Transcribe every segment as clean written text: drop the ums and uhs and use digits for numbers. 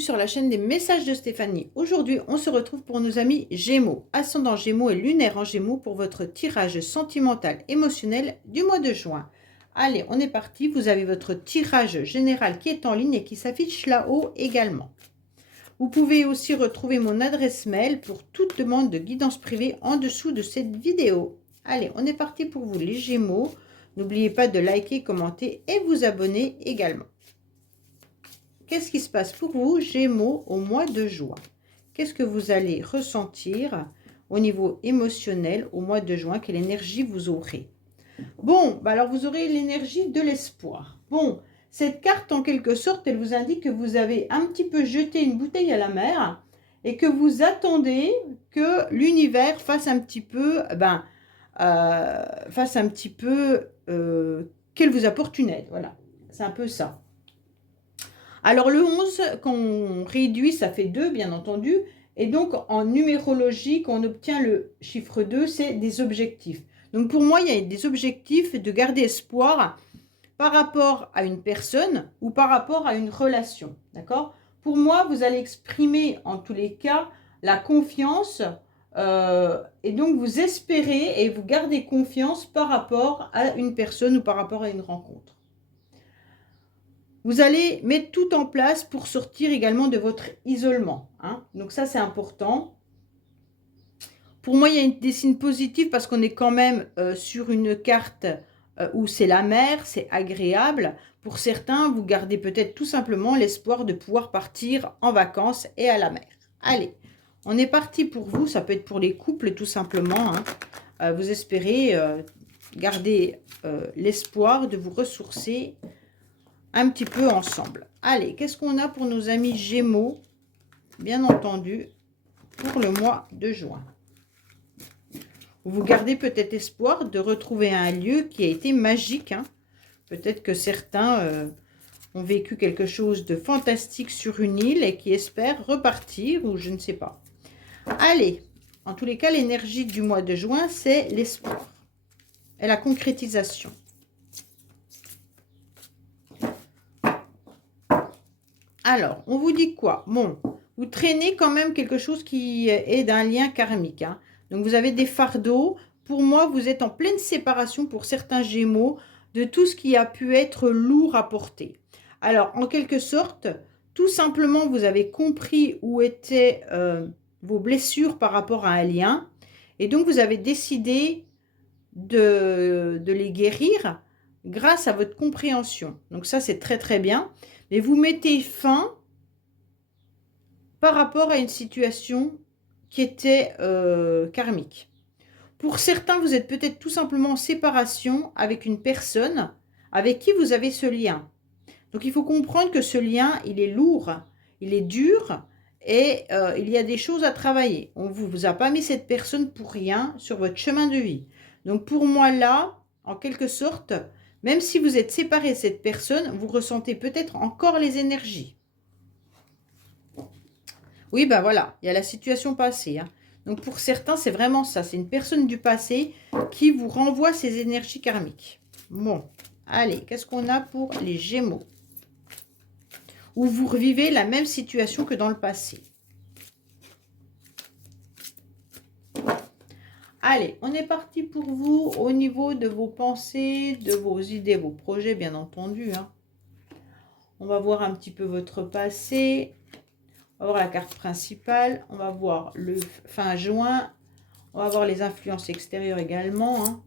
sur la chaîne des messages de Stéphanie. Aujourd'hui, on se retrouve pour nos amis Gémeaux, ascendant Gémeaux et lunaire en Gémeaux pour votre tirage sentimental émotionnel du mois de juin. Allez, on est parti. Vous avez votre tirage général qui est en ligne et qui s'affiche là-haut également. Vous pouvez aussi retrouver mon adresse mail pour toute demande de guidance privée en dessous de cette vidéo. Allez, on est parti pour vous les Gémeaux. N'oubliez pas de liker, commenter et vous abonner également. Qu'est-ce qui se passe pour vous, Gémeaux, au mois de juin? Qu'est-ce que vous allez ressentir au niveau émotionnel au mois de juin? Quelle énergie vous aurez? Bon, bah alors vous aurez l'énergie de l'espoir. Bon, cette carte, en quelque sorte, elle vous indique que vous avez un petit peu jeté une bouteille à la mer et que vous attendez que l'univers fasse un petit peu, qu'elle vous apporte une aide. Voilà, c'est un peu ça. Alors le 11, quand on réduit, ça fait 2, bien entendu. Et donc en numérologie, quand on obtient le chiffre 2, c'est des objectifs. Donc pour moi, il y a des objectifs de garder espoir par rapport à une personne ou par rapport à une relation. D'accord? Pour moi, vous allez exprimer en tous les cas la confiance et donc vous espérez et vous gardez confiance par rapport à une personne ou par rapport à une rencontre. Vous allez mettre tout en place pour sortir également de votre isolement. Hein. Donc ça, c'est important. Pour moi, il y a des signes positifs parce qu'on est quand même sur une carte où c'est la mer, c'est agréable. Pour certains, vous gardez peut-être tout simplement l'espoir de pouvoir partir en vacances et à la mer. Allez, on est parti pour vous. Ça peut être pour les couples tout simplement. Hein. Vous espérez garder l'espoir de vous ressourcer un petit peu ensemble. Allez, qu'est-ce qu'on a pour nos amis Gémeaux, bien entendu, pour le mois de juin? Vous gardez peut-être espoir de retrouver un lieu qui a été magique. Hein. Peut-être que certains ont vécu quelque chose de fantastique sur une île et qui espèrent repartir, ou je ne sais pas. Allez, en tous les cas, l'énergie du mois de juin, c'est l'espoir et la concrétisation. Alors, on vous dit quoi? Bon, vous traînez quand même quelque chose qui est d'un lien karmique. Hein. Donc, vous avez des fardeaux. Pour moi, vous êtes en pleine séparation pour certains Gémeaux de tout ce qui a pu être lourd à porter. Alors, en quelque sorte, tout simplement, vous avez compris où étaient vos blessures par rapport à un lien. Et donc, vous avez décidé de les guérir grâce à votre compréhension. Donc, ça, c'est très, très bien. Mais vous mettez fin par rapport à une situation qui était karmique. Pour certains, vous êtes peut-être tout simplement en séparation avec une personne avec qui vous avez ce lien. Donc, il faut comprendre que ce lien, il est lourd, il est dur et il y a des choses à travailler. On ne vous a pas mis cette personne pour rien sur votre chemin de vie. Donc, pour moi, là, en quelque sorte, même si vous êtes séparé de cette personne, vous ressentez peut-être encore les énergies. Oui, ben voilà, il y a la situation passée. Hein. Donc pour certains, c'est vraiment ça. C'est une personne du passé qui vous renvoie ces énergies karmiques. Bon, allez, qu'est-ce qu'on a pour les Gémeaux? Où vous revivez la même situation que dans le passé. Allez, on est parti pour vous au niveau de vos pensées, de vos idées, vos projets, bien entendu. Hein. On va voir un petit peu votre passé. On va voir la carte principale. On va voir le fin juin. On va voir les influences extérieures également. Hein.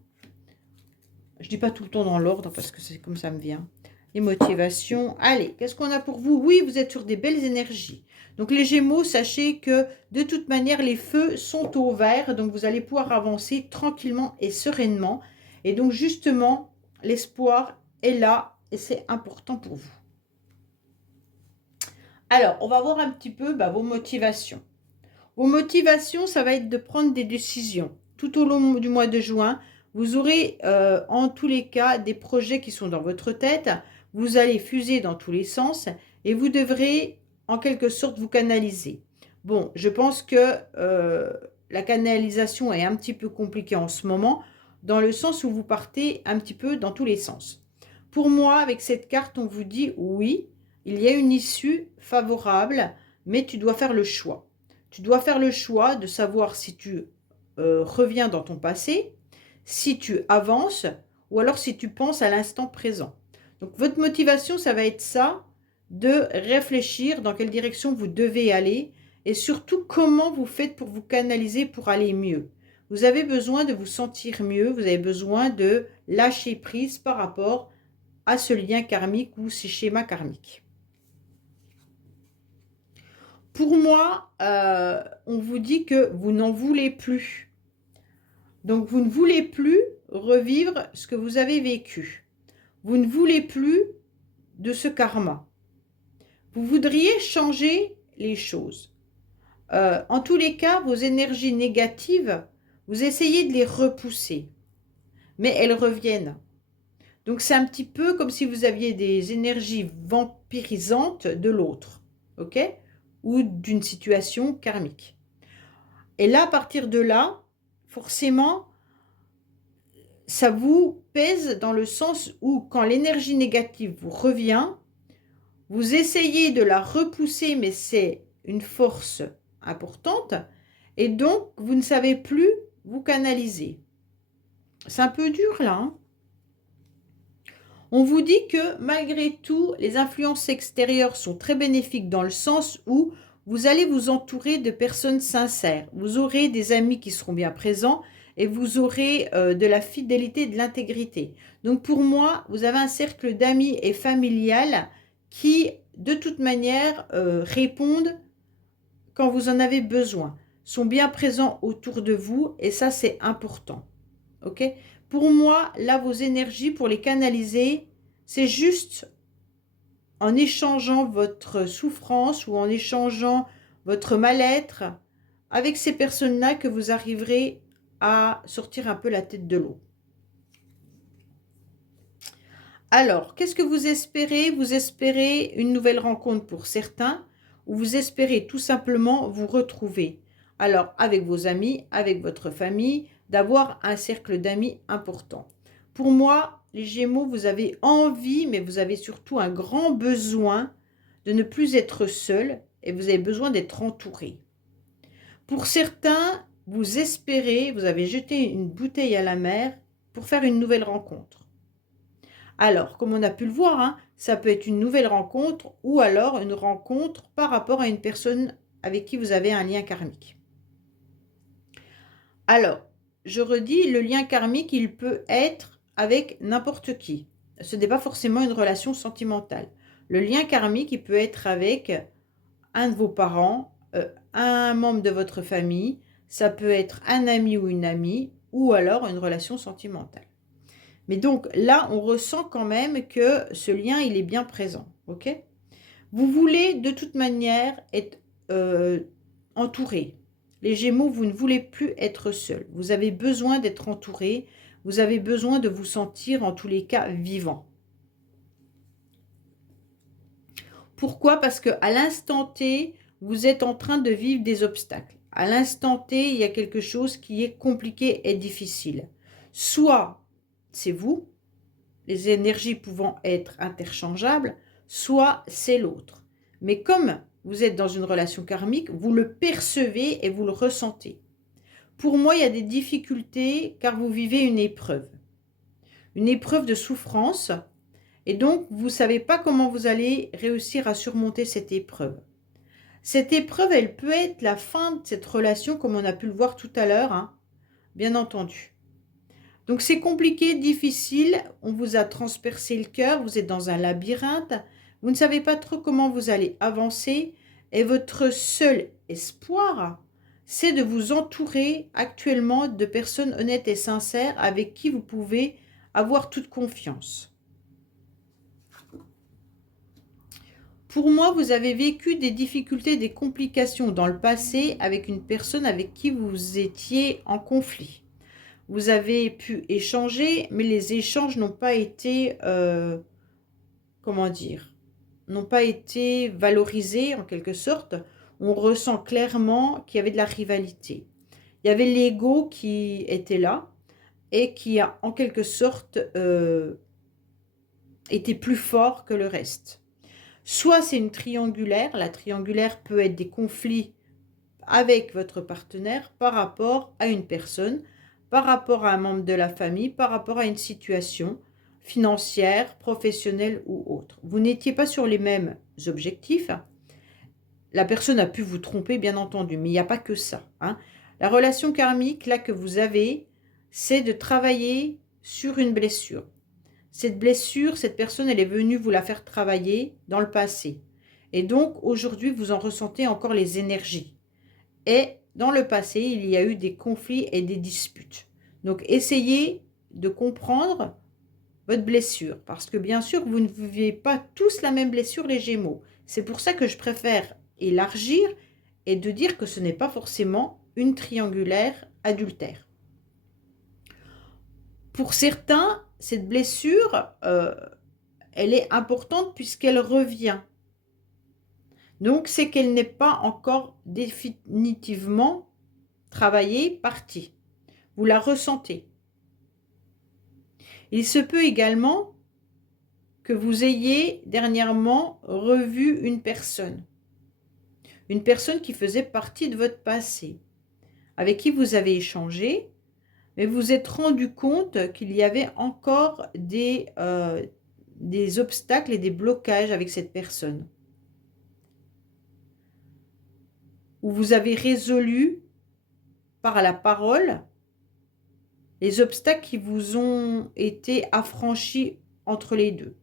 Je ne dis pas tout le temps dans l'ordre parce que c'est comme ça me vient. Les motivations. Allez, qu'est-ce qu'on a pour vous? Oui, vous êtes sur des belles énergies. Donc les Gémeaux, sachez que de toute manière, les feux sont au vert. Donc vous allez pouvoir avancer tranquillement et sereinement. Et donc justement, l'espoir est là et c'est important pour vous. Alors, on va voir un petit peu vos motivations. Vos motivations, ça va être de prendre des décisions. Tout au long du mois de juin, vous aurez en tous les cas des projets qui sont dans votre tête. Vous allez fuser dans tous les sens et vous devrez en quelque sorte vous canaliser. Bon, je pense que la canalisation est un petit peu compliquée en ce moment, dans le sens où vous partez un petit peu dans tous les sens. Pour moi, avec cette carte, on vous dit oui, il y a une issue favorable mais tu dois faire le choix. Tu dois faire le choix de savoir si tu reviens dans ton passé, si tu avances, ou alors si tu penses à l'instant présent. Donc votre motivation, ça va être ça, de réfléchir dans quelle direction vous devez aller, et surtout comment vous faites pour vous canaliser pour aller mieux. Vous avez besoin de vous sentir mieux, vous avez besoin de lâcher prise par rapport à ce lien karmique ou ces schémas karmiques. Pour moi, on vous dit que vous n'en voulez plus. Donc, vous ne voulez plus revivre ce que vous avez vécu. Vous ne voulez plus de ce karma. Vous voudriez changer les choses. En tous les cas, vos énergies négatives, vous essayez de les repousser. Mais elles reviennent. Donc, c'est un petit peu comme si vous aviez des énergies vampirisantes de l'autre. OK ? Ou d'une situation karmique. Et là, à partir de là, forcément, ça vous pèse dans le sens où quand l'énergie négative vous revient, vous essayez de la repousser, mais c'est une force importante, et donc vous ne savez plus vous canaliser. C'est un peu dur là, hein. On vous dit que malgré tout, les influences extérieures sont très bénéfiques dans le sens où vous allez vous entourer de personnes sincères. Vous aurez des amis qui seront bien présents et vous aurez de la fidélité et de l'intégrité. Donc pour moi, vous avez un cercle d'amis et familial qui, de toute manière, répondent quand vous en avez besoin, sont bien présents autour de vous et ça, c'est important. Ok ? Pour moi, là, vos énergies, pour les canaliser, c'est juste en échangeant votre souffrance ou en échangeant votre mal-être avec ces personnes-là que vous arriverez à sortir un peu la tête de l'eau. Alors, qu'est-ce que vous espérez? Vous espérez une nouvelle rencontre pour certains ou vous espérez tout simplement vous retrouver. Alors, avec vos amis, avec votre famille, d'avoir un cercle d'amis important. Pour moi, les Gémeaux, vous avez envie, mais vous avez surtout un grand besoin de ne plus être seul et vous avez besoin d'être entouré. Pour certains, vous espérez, vous avez jeté une bouteille à la mer pour faire une nouvelle rencontre. Alors, comme on a pu le voir, hein, ça peut être une nouvelle rencontre ou alors une rencontre par rapport à une personne avec qui vous avez un lien karmique. Alors, je redis, le lien karmique, il peut être avec n'importe qui. Ce n'est pas forcément une relation sentimentale. Le lien karmique, il peut être avec un de vos parents, un membre de votre famille, ça peut être un ami ou une amie, ou alors une relation sentimentale. Mais donc là, on ressent quand même que ce lien, il est bien présent. Ok ? Vous voulez de toute manière être entouré. Les Gémeaux, vous ne voulez plus être seul. Vous avez besoin d'être entouré. Vous avez besoin de vous sentir, en tous les cas, vivant. Pourquoi? Parce qu'à l'instant T, vous êtes en train de vivre des obstacles. À l'instant T, il y a quelque chose qui est compliqué et difficile. Soit c'est vous, les énergies pouvant être interchangeables, soit c'est l'autre. Mais comme vous êtes dans une relation karmique, vous le percevez et vous le ressentez. Pour moi, il y a des difficultés car vous vivez une épreuve de souffrance, et donc vous ne savez pas comment vous allez réussir à surmonter cette épreuve. Cette épreuve, elle peut être la fin de cette relation, comme on a pu le voir tout à l'heure, hein, bien entendu. Donc c'est compliqué, difficile, on vous a transpercé le cœur, vous êtes dans un labyrinthe, vous ne savez pas trop comment vous allez avancer et votre seul espoir, c'est de vous entourer actuellement de personnes honnêtes et sincères avec qui vous pouvez avoir toute confiance. Pour moi, vous avez vécu des difficultés, des complications dans le passé avec une personne avec qui vous étiez en conflit. Vous avez pu échanger, mais les échanges n'ont pas été, comment dire, n'ont pas été valorisés en quelque sorte. On ressent clairement qu'il y avait de la rivalité. Il y avait l'ego qui était là et qui a en quelque sorte été plus fort que le reste. Soit c'est une triangulaire. La triangulaire peut être des conflits avec votre partenaire par rapport à une personne, par rapport à un membre de la famille, par rapport à une situation financière, professionnelle ou autre. Vous n'étiez pas sur les mêmes objectifs. La personne a pu vous tromper, bien entendu, mais il n'y a pas que ça, hein. La relation karmique, là, que vous avez, c'est de travailler sur une blessure. Cette blessure, cette personne, elle est venue vous la faire travailler dans le passé. Et donc, aujourd'hui, vous en ressentez encore les énergies. Et dans le passé, il y a eu des conflits et des disputes. Donc, essayez de comprendre votre blessure. Parce que bien sûr, vous ne vivez pas tous la même blessure, les Gémeaux. C'est pour ça que je préfère élargir et de dire que ce n'est pas forcément une triangulaire adultère. Pour certains, cette blessure, elle est importante puisqu'elle revient. Donc, c'est qu'elle n'est pas encore définitivement travaillée, partie. Vous la ressentez. Il se peut également que vous ayez dernièrement revu une personne qui faisait partie de votre passé, avec qui vous avez échangé, mais vous vous êtes rendu compte qu'il y avait encore des obstacles et des blocages avec cette personne. Où vous avez résolu par la parole les obstacles qui vous ont été affranchis entre les deux.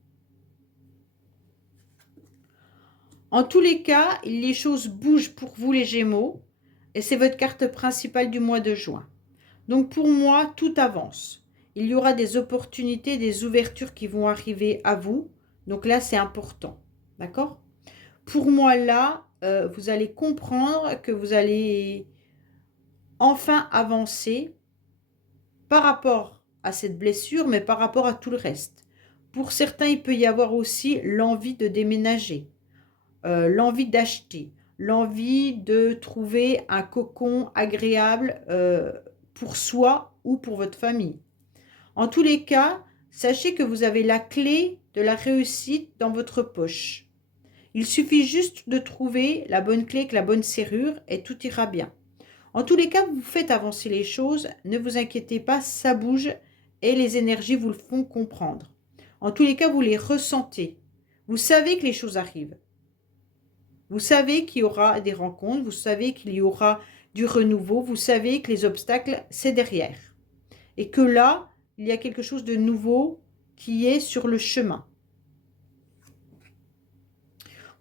En tous les cas, les choses bougent pour vous les Gémeaux et c'est votre carte principale du mois de juin. Donc pour moi, tout avance. Il y aura des opportunités, des ouvertures qui vont arriver à vous. Donc là, c'est important. D'accord? Pour moi, là, vous allez comprendre que vous allez enfin avancer par rapport à cette blessure, mais par rapport à tout le reste. Pour certains, il peut y avoir aussi l'envie de déménager, l'envie d'acheter, l'envie de trouver un cocon agréable pour soi ou pour votre famille. En tous les cas, sachez que vous avez la clé de la réussite dans votre poche. Il suffit juste de trouver la bonne clé avec la bonne serrure et tout ira bien. En tous les cas, vous faites avancer les choses, ne vous inquiétez pas, ça bouge et les énergies vous le font comprendre. En tous les cas, vous les ressentez. Vous savez que les choses arrivent. Vous savez qu'il y aura des rencontres, vous savez qu'il y aura du renouveau, vous savez que les obstacles, c'est derrière. Et que là, il y a quelque chose de nouveau qui est sur le chemin.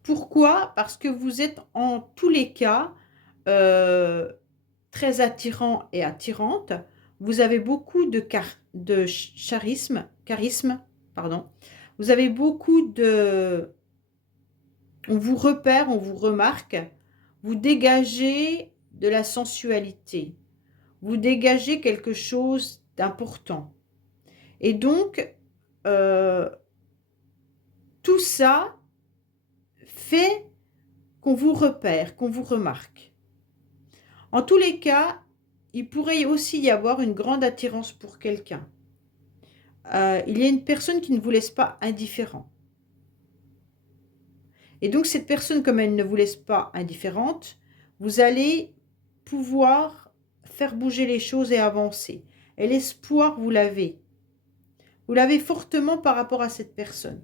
Pourquoi? Parce que vous êtes en tous les cas très attirant et attirante. Vous avez beaucoup de charisme, pardon. Vous avez beaucoup de... On vous repère, on vous remarque. Vous dégagez de la sensualité. Vous dégagez quelque chose d'important. Et donc, tout ça fait qu'on vous repère, qu'on vous remarque. En tous les cas, il pourrait aussi y avoir une grande attirance pour quelqu'un. Il y a une personne qui ne vous laisse pas indifférent. Et donc, cette personne, comme elle ne vous laisse pas indifférente, vous allez pouvoir faire bouger les choses et avancer. Et l'espoir, vous l'avez. Vous l'avez fortement par rapport à cette personne.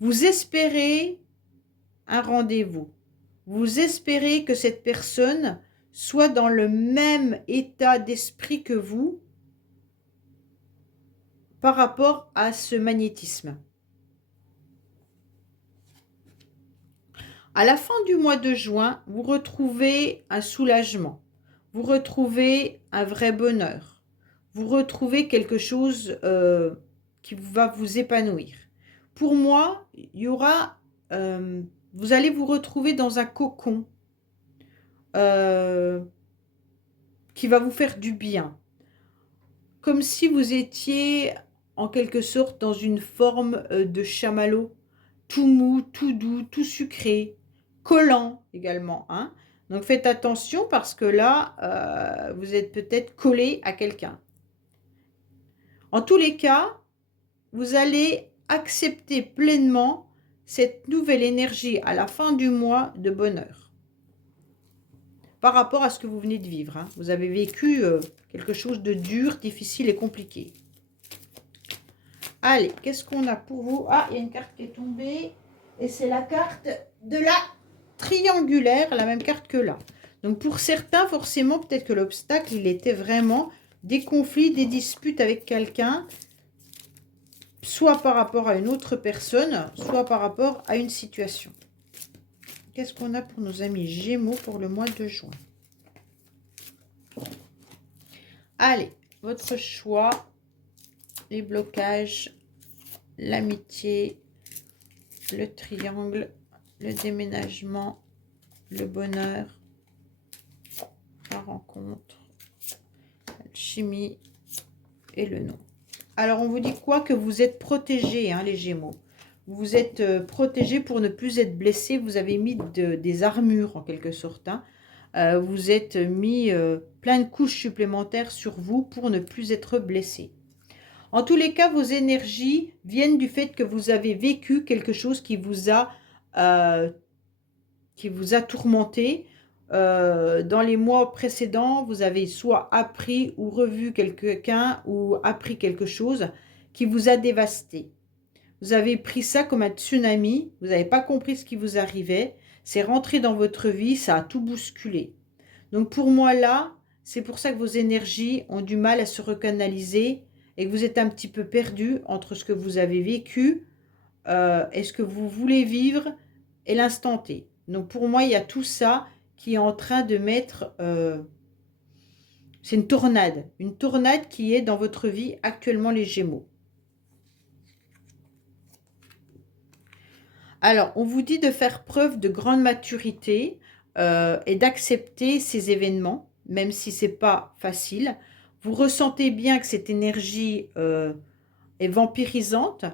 Vous espérez un rendez-vous. Vous espérez que cette personne soit dans le même état d'esprit que vous par rapport à ce magnétisme. À la fin du mois de juin, vous retrouvez un soulagement, vous retrouvez un vrai bonheur, vous retrouvez quelque chose qui va vous épanouir. Pour moi, il y aura, vous allez vous retrouver dans un cocon qui va vous faire du bien. Comme si vous étiez en quelque sorte dans une forme de chamallow, tout mou, tout doux, tout sucré, collant également, hein. Donc faites attention parce que là, vous êtes peut-être collé à quelqu'un. En tous les cas, vous allez accepter pleinement cette nouvelle énergie à la fin du mois de bonheur. Par rapport à ce que vous venez de vivre. Hein. Vous avez vécu quelque chose de dur, difficile et compliqué. Allez, qu'est-ce qu'on a pour vous? Ah, il y a une carte qui est tombée. Et c'est la carte de la triangulaire, la même carte que là. Donc pour certains, forcément, peut-être que l'obstacle, il était vraiment des conflits, des disputes avec quelqu'un, soit par rapport à une autre personne, soit par rapport à une situation. Qu'est-ce qu'on a pour nos amis Gémeaux pour le mois de juin? Allez, votre choix, les blocages, l'amitié, le triangle, le déménagement, le bonheur, la rencontre, l'alchimie et le nom. Alors, on vous dit quoi? Que vous êtes protégés, hein, les Gémeaux. Vous êtes protégés pour ne plus être blessés. Vous avez mis des armures, en quelque sorte. Hein. Vous êtes mis plein de couches supplémentaires sur vous pour ne plus être blessés. En tous les cas, vos énergies viennent du fait que vous avez vécu quelque chose qui vous a tourmenté. Dans les mois précédents, vous avez soit appris ou revu quelqu'un ou appris quelque chose qui vous a dévasté. Vous avez pris ça comme un tsunami, vous n'avez pas compris ce qui vous arrivait, c'est rentré dans votre vie, ça a tout bousculé. Donc pour moi là, c'est pour ça que vos énergies ont du mal à se recanaliser et que vous êtes un petit peu perdu entre ce que vous avez vécu et ce que vous voulez vivre et l'instant T. Donc pour moi, il y a tout ça qui est en train de mettre... c'est une tornade qui est dans votre vie actuellement, les Gémeaux. Alors, on vous dit de faire preuve de grande maturité et d'accepter ces événements, même si ce n'est pas facile. Vous ressentez bien que cette énergie est vampirisante.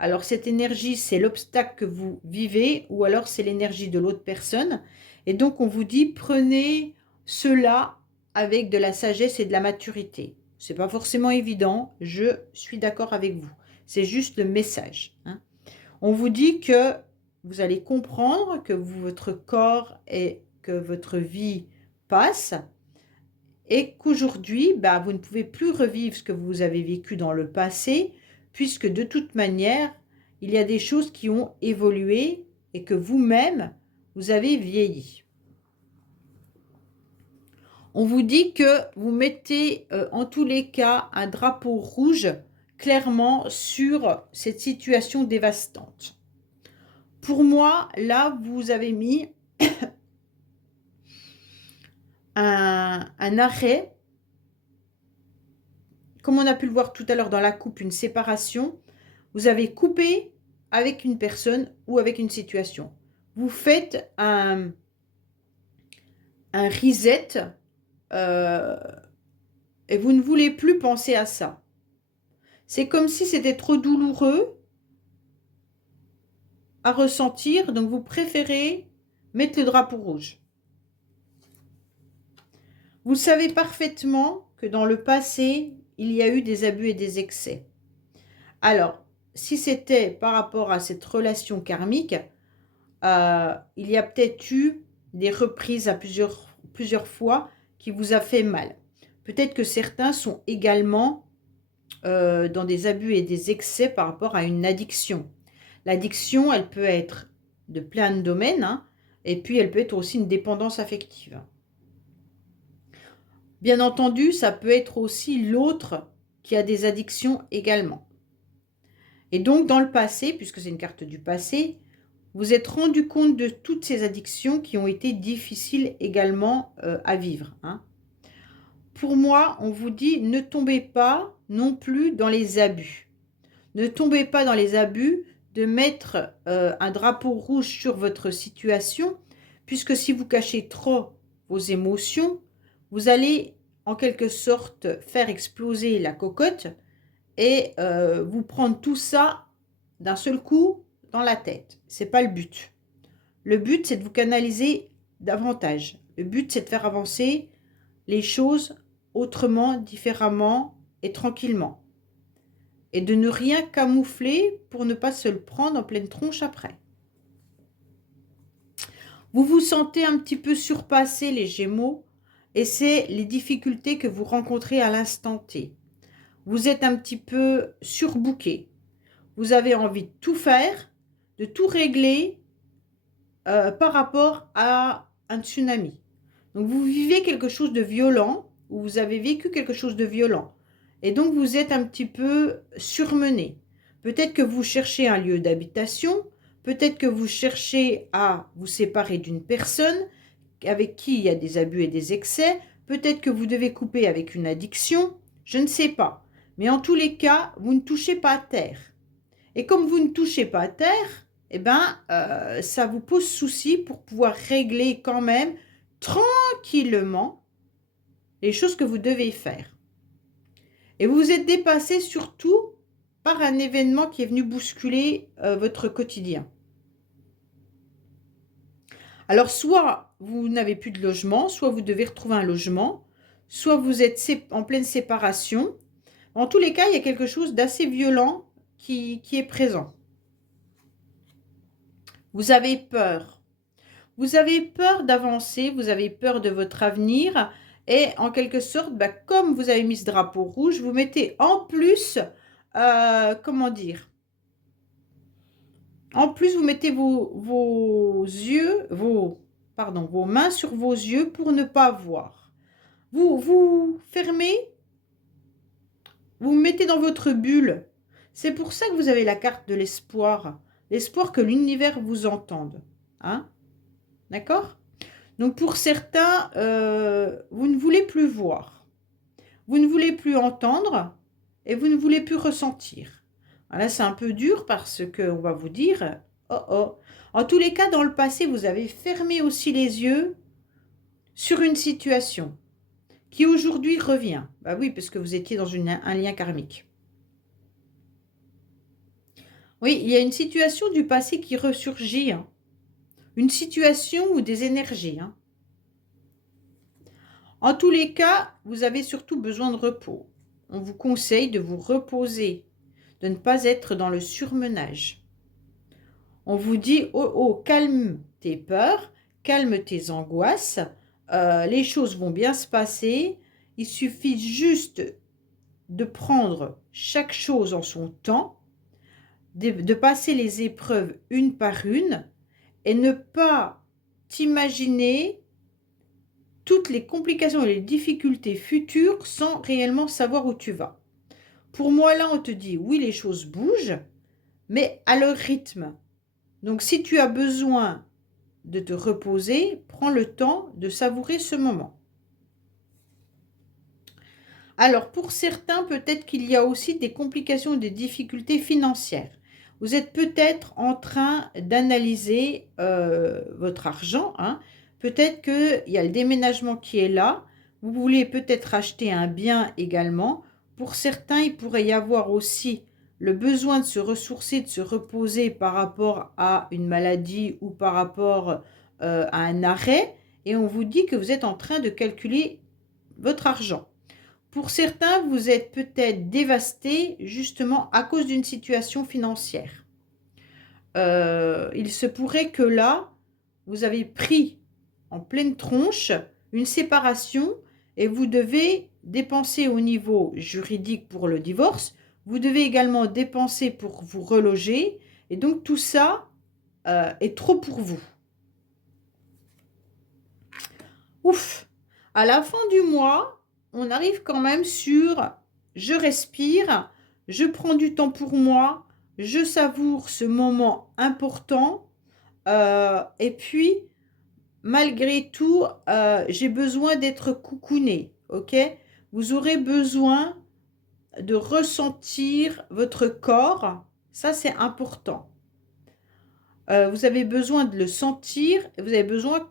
Alors, cette énergie, c'est l'obstacle que vous vivez ou alors c'est l'énergie de l'autre personne. Et donc, on vous dit, prenez cela avec de la sagesse et de la maturité. Ce n'est pas forcément évident, je suis d'accord avec vous. C'est juste le message. Hein. On vous dit que vous allez comprendre que votre corps et que votre vie passe et qu'aujourd'hui, vous ne pouvez plus revivre ce que vous avez vécu dans le passé puisque de toute manière, il y a des choses qui ont évolué et que vous-même, vous avez vieilli. On vous dit que vous mettez en tous les cas un drapeau rouge clairement sur cette situation dévastante. Pour moi, là, vous avez mis un arrêt, comme on a pu le voir tout à l'heure dans la coupe, une séparation. Vous avez coupé avec une personne ou avec une situation. Vous faites un reset et vous ne voulez plus penser à ça. C'est comme si c'était trop douloureux à ressentir, donc vous préférez mettre le drapeau rouge. Vous savez parfaitement que dans le passé, il y a eu des abus et des excès. Alors, si c'était par rapport à cette relation karmique, il y a peut-être eu des reprises à plusieurs fois qui vous a fait mal. Peut-être que certains sont également dans des abus et des excès par rapport à une addiction. L'addiction, elle peut être de plein de domaines, hein, et puis elle peut être aussi une dépendance affective. Bien entendu, ça peut être aussi l'autre qui a des addictions également. Et donc, dans le passé, puisque c'est une carte du passé, vous êtes rendu compte de toutes ces addictions qui ont été difficiles également à vivre. Hein. Pour moi, on vous dit, ne tombez pas non plus dans les abus. Ne tombez pas dans les abus de mettre un drapeau rouge sur votre situation, puisque si vous cachez trop vos émotions, vous allez en quelque sorte faire exploser la cocotte et vous prendre tout ça d'un seul coup dans la tête. Ce n'est pas le but. Le but, c'est de vous canaliser davantage. Le but, c'est de faire avancer les choses autrement, différemment et tranquillement. Et de ne rien camoufler pour ne pas se le prendre en pleine tronche après. Vous vous sentez un petit peu surpassé, les Gémeaux, et c'est les difficultés que vous rencontrez à l'instant T. Vous êtes un petit peu surbooké. Vous avez envie de tout faire, de tout régler par rapport à un tsunami. Donc vous vivez quelque chose de violent, ou vous avez vécu quelque chose de violent. Et donc vous êtes un petit peu surmené. Peut-être que vous cherchez un lieu d'habitation, peut-être que vous cherchez à vous séparer d'une personne avec qui il y a des abus et des excès, peut-être que vous devez couper avec une addiction, je ne sais pas. Mais en tous les cas, vous ne touchez pas à terre. Et comme vous ne touchez pas à terre, eh ben, ça vous pose souci pour pouvoir régler quand même tranquillement les choses que vous devez faire. Et vous vous êtes dépassé surtout par un événement qui est venu bousculer votre quotidien. Alors, soit vous n'avez plus de logement, soit vous devez retrouver un logement, soit vous êtes en pleine séparation. En tous les cas, il y a quelque chose d'assez violent qui est présent. Vous avez peur. Vous avez peur d'avancer, vous avez peur de votre avenir. Et en quelque sorte, bah, comme vous avez mis ce drapeau rouge, vous mettez en plus, comment dire, en plus, vous mettez vos yeux, vos mains sur vos yeux pour ne pas voir. Vous fermez, vous vous mettez dans votre bulle. C'est pour ça que vous avez la carte de l'espoir. L'espoir que l'univers vous entende. Hein? D'accord? Donc pour certains, vous ne voulez plus voir. Vous ne voulez plus entendre et vous ne voulez plus ressentir. Là, c'est un peu dur parce qu'on va vous dire, oh oh. En tous les cas, dans le passé, vous avez fermé aussi les yeux sur une situation qui aujourd'hui revient. Bah oui, parce que vous étiez dans un lien karmique. Oui, il y a une situation du passé qui ressurgit. Hein. Une situation ou des énergies. Hein. En tous les cas, vous avez surtout besoin de repos. On vous conseille de vous reposer, de ne pas être dans le surmenage. On vous dit, oh, oh, calme tes peurs, calme tes angoisses, les choses vont bien se passer, il suffit juste de prendre chaque chose en son temps, de passer les épreuves une par une et ne pas t'imaginer toutes les complications et les difficultés futures sans réellement savoir où tu vas. Pour moi, là, on te dit, oui, les choses bougent, mais à leur rythme. Donc, si tu as besoin de te reposer, prends le temps de savourer ce moment. Alors, pour certains, peut-être qu'il y a aussi des complications, des difficultés financières. Vous êtes peut-être en train d'analyser votre argent. Hein. Peut-être qu'il y a le déménagement qui est là. Vous voulez peut-être acheter un bien également. Pour certains, il pourrait y avoir aussi le besoin de se ressourcer, de se reposer par rapport à une maladie ou par rapport à un arrêt. Et on vous dit que vous êtes en train de calculer votre argent. Pour certains, vous êtes peut-être dévasté justement à cause d'une situation financière. Il se pourrait que là, vous avez pris en pleine tronche une séparation et vous devez dépenser au niveau juridique pour le divorce. Vous devez également dépenser pour vous reloger. Et donc tout ça est trop pour vous. Ouf! À la fin du mois, on arrive quand même sur je respire, je prends du temps pour moi, je savoure ce moment important et puis malgré tout, j'ai besoin d'être coucouné, ok? Vous aurez besoin de ressentir votre corps, ça c'est important. Vous avez besoin de le sentir, vous avez besoin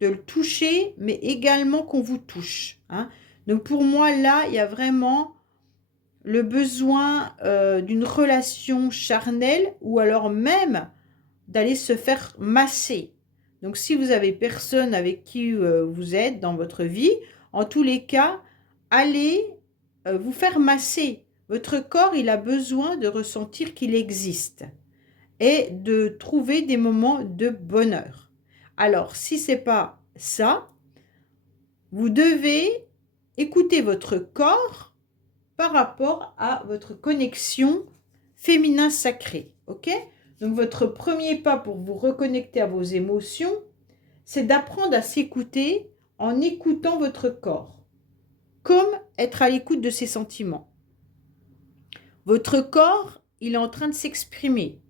de le toucher, mais également qu'on vous touche. Hein. Donc pour moi, là, il y a vraiment le besoin d'une relation charnelle ou alors même d'aller se faire masser. Donc si vous avez personne avec qui vous êtes dans votre vie, en tous les cas, allez vous faire masser. Votre corps, il a besoin de ressentir qu'il existe et de trouver des moments de bonheur. Alors, si ce n'est pas ça, vous devez écouter votre corps par rapport à votre connexion féminin sacré. Ok? Donc, votre premier pas pour vous reconnecter à vos émotions, c'est d'apprendre à s'écouter en écoutant votre corps, comme être à l'écoute de ses sentiments. Votre corps, il est en train de s'exprimer.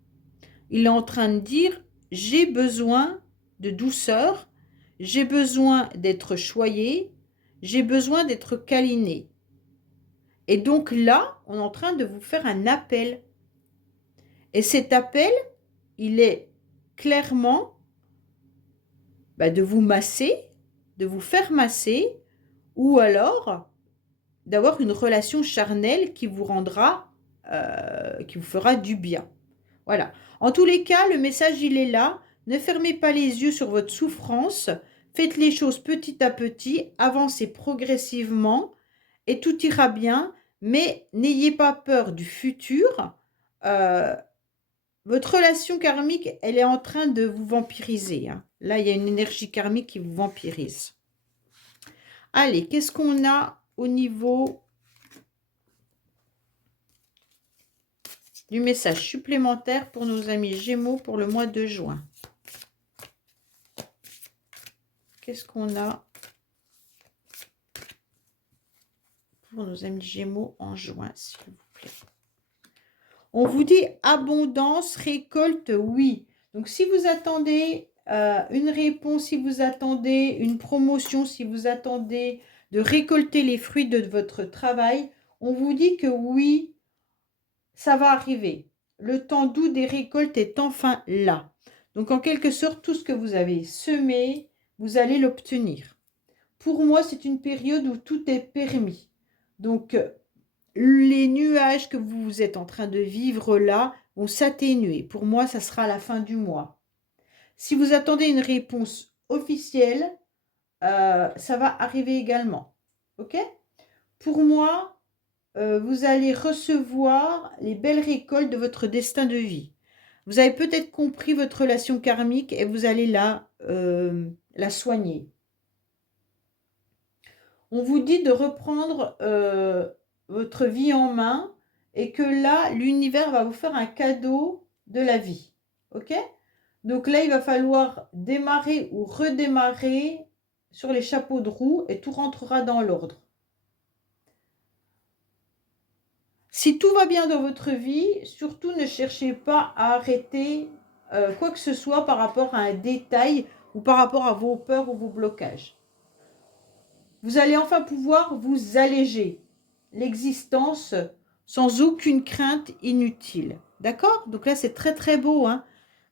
Il est en train de dire, j'ai besoin de douceur, j'ai besoin d'être choyé, j'ai besoin d'être câliné. Et donc là, on est en train de vous faire un appel. Et cet appel, il est clairement de vous masser, de vous faire masser, ou alors d'avoir une relation charnelle qui vous rendra, qui vous fera du bien. Voilà. En tous les cas, le message, il est là. Ne fermez pas les yeux sur votre souffrance. Faites les choses petit à petit, avancez progressivement et tout ira bien. Mais n'ayez pas peur du futur. Votre relation karmique, elle est en train de vous vampiriser, hein. Là, il y a une énergie karmique qui vous vampirise. Allez, qu'est-ce qu'on a au niveau du message supplémentaire pour nos amis Gémeaux pour le mois de juin? Qu'est-ce qu'on a pour nos amis Gémeaux en juin, s'il vous plaît? On vous dit abondance, récolte, oui. Donc, si vous attendez une réponse, si vous attendez une promotion, si vous attendez de récolter les fruits de votre travail, on vous dit que oui, ça va arriver. Le temps doux des récoltes est enfin là. Donc, en quelque sorte, tout ce que vous avez semé, vous allez l'obtenir. Pour moi, c'est une période où tout est permis. Donc, les nuages que vous êtes en train de vivre là vont s'atténuer. Pour moi, ça sera à la fin du mois. Si vous attendez une réponse officielle, ça va arriver également. Ok? Pour moi, vous allez recevoir les belles récoltes de votre destin de vie. Vous avez peut-être compris votre relation karmique et vous allez la soigner. On vous dit de reprendre votre vie en main et que là, l'univers va vous faire un cadeau de la vie. Ok? Donc là, il va falloir démarrer ou redémarrer sur les chapeaux de roue et tout rentrera dans l'ordre. Si tout va bien dans votre vie, surtout ne cherchez pas à arrêter quoi que ce soit par rapport à un détail ou par rapport à vos peurs ou vos blocages. Vous allez enfin pouvoir vous alléger l'existence sans aucune crainte inutile. D'accord? Donc là, c'est très très beau, hein.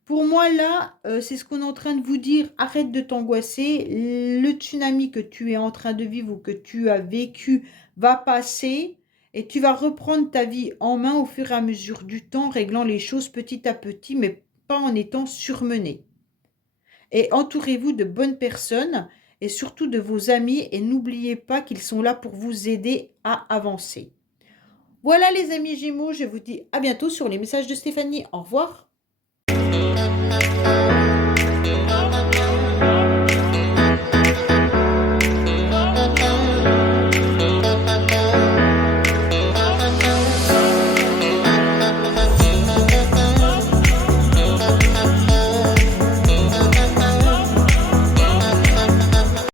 Pour moi, là, c'est ce qu'on est en train de vous dire. Arrête de t'angoisser. Le tsunami que tu es en train de vivre ou que tu as vécu va passer et tu vas reprendre ta vie en main au fur et à mesure du temps, réglant les choses petit à petit, mais pas en étant surmené. Et entourez-vous de bonnes personnes et surtout de vos amis et n'oubliez pas qu'ils sont là pour vous aider à avancer. Voilà les amis Gémeaux, je vous dis à bientôt sur les messages de Stéphanie. Au revoir.